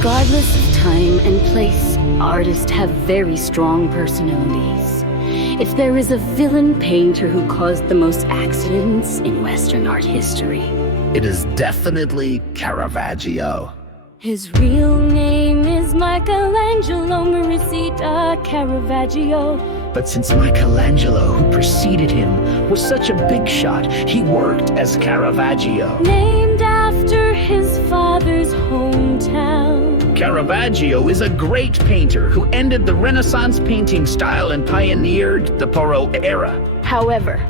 Regardless of time and place, artists have very strong personalities. If there is a villain painter who caused the most accidents in Western art history, It is definitely Caravaggio. his real name is Michelangelo Marisita Caravaggio. But since Michelangelo, who preceded him, was such a big shot, he worked as Caravaggio. Named after his father's hometown. Caravaggio is a great painter who ended the Renaissance painting style and pioneered the Baroque era. However,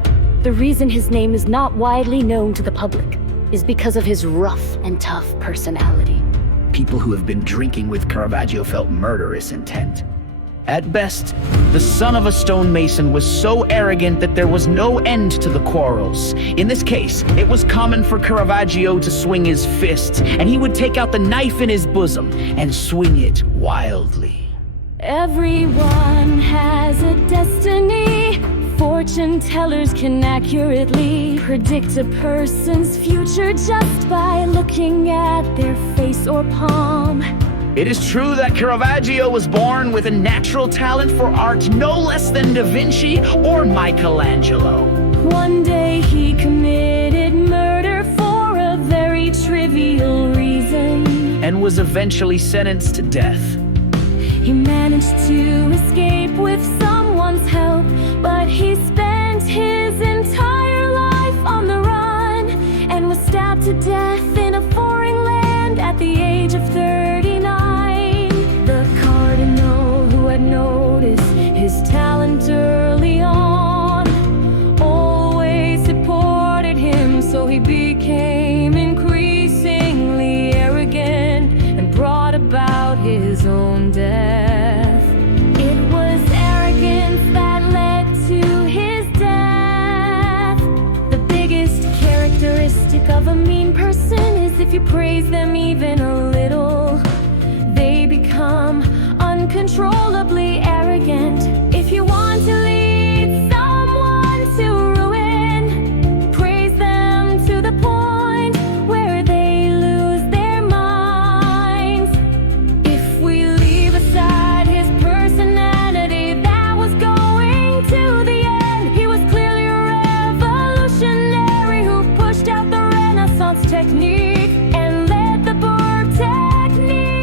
the reason his name is not widely known to the public is because of his rough and tough personality. People who have been drinking with Caravaggio felt murderous intent. At best, the son of a stonemason was so arrogant that there was no end to the quarrels. In this case, it was common for Caravaggio to swing his fists, and he would take out the knife in his bosom and swing it wildly. Everyone has a destiny. Fortune tellers can accurately predict a person's future just by looking at their face or palm. It is true that Caravaggio was born with a natural talent for art no less than Da Vinci or Michelangelo. One day he committed murder for a very trivial reason. And was eventually sentenced to death. He managed to escape with someone's help, but he spent his entire life on the run and was stabbed to death in a foreign land at the age of 39. The cardinal, who had noticed his talent early on, always supported him, so he became increasingly arrogant and brought about his own death. It was arrogance that led to his death. The biggest characteristic of a mean person is if you praise them even a little, they become uncontrollably arrogant. If you want to lead someone to ruin, praise them to the point where they lose their minds. If we leave aside his personality that was going to the end, he was clearly a revolutionary who pushed out the Renaissance technique and led the Baroque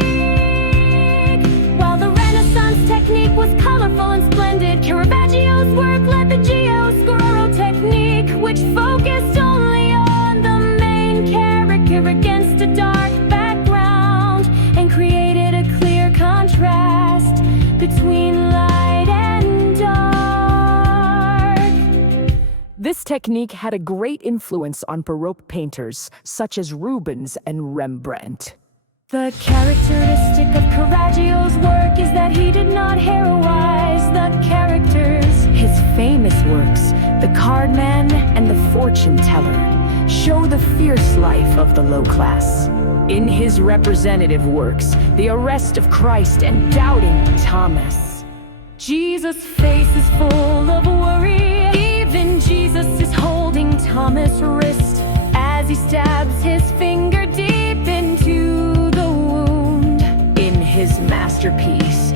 technique. While the Renaissance technique was colorful and splendid, Caravaggio's work led the chiaroscuro technique, which focused only on the main character against a dark background and created a clear contrast between light and dark. This technique had a great influence on Baroque painters such as Rubens and Rembrandt. The characteristic of Caravaggio's work is that he did not heroize the characters. His famous works, The Cardman and The Fortune Teller, show the fierce life of the low class. In his representative works, The Arrest of Christ and Doubting Thomas, Jesus' face is full of worry. Even Jesus is holding Thomas' wrist as he stabs his finger deep into the wound. in his masterpiece,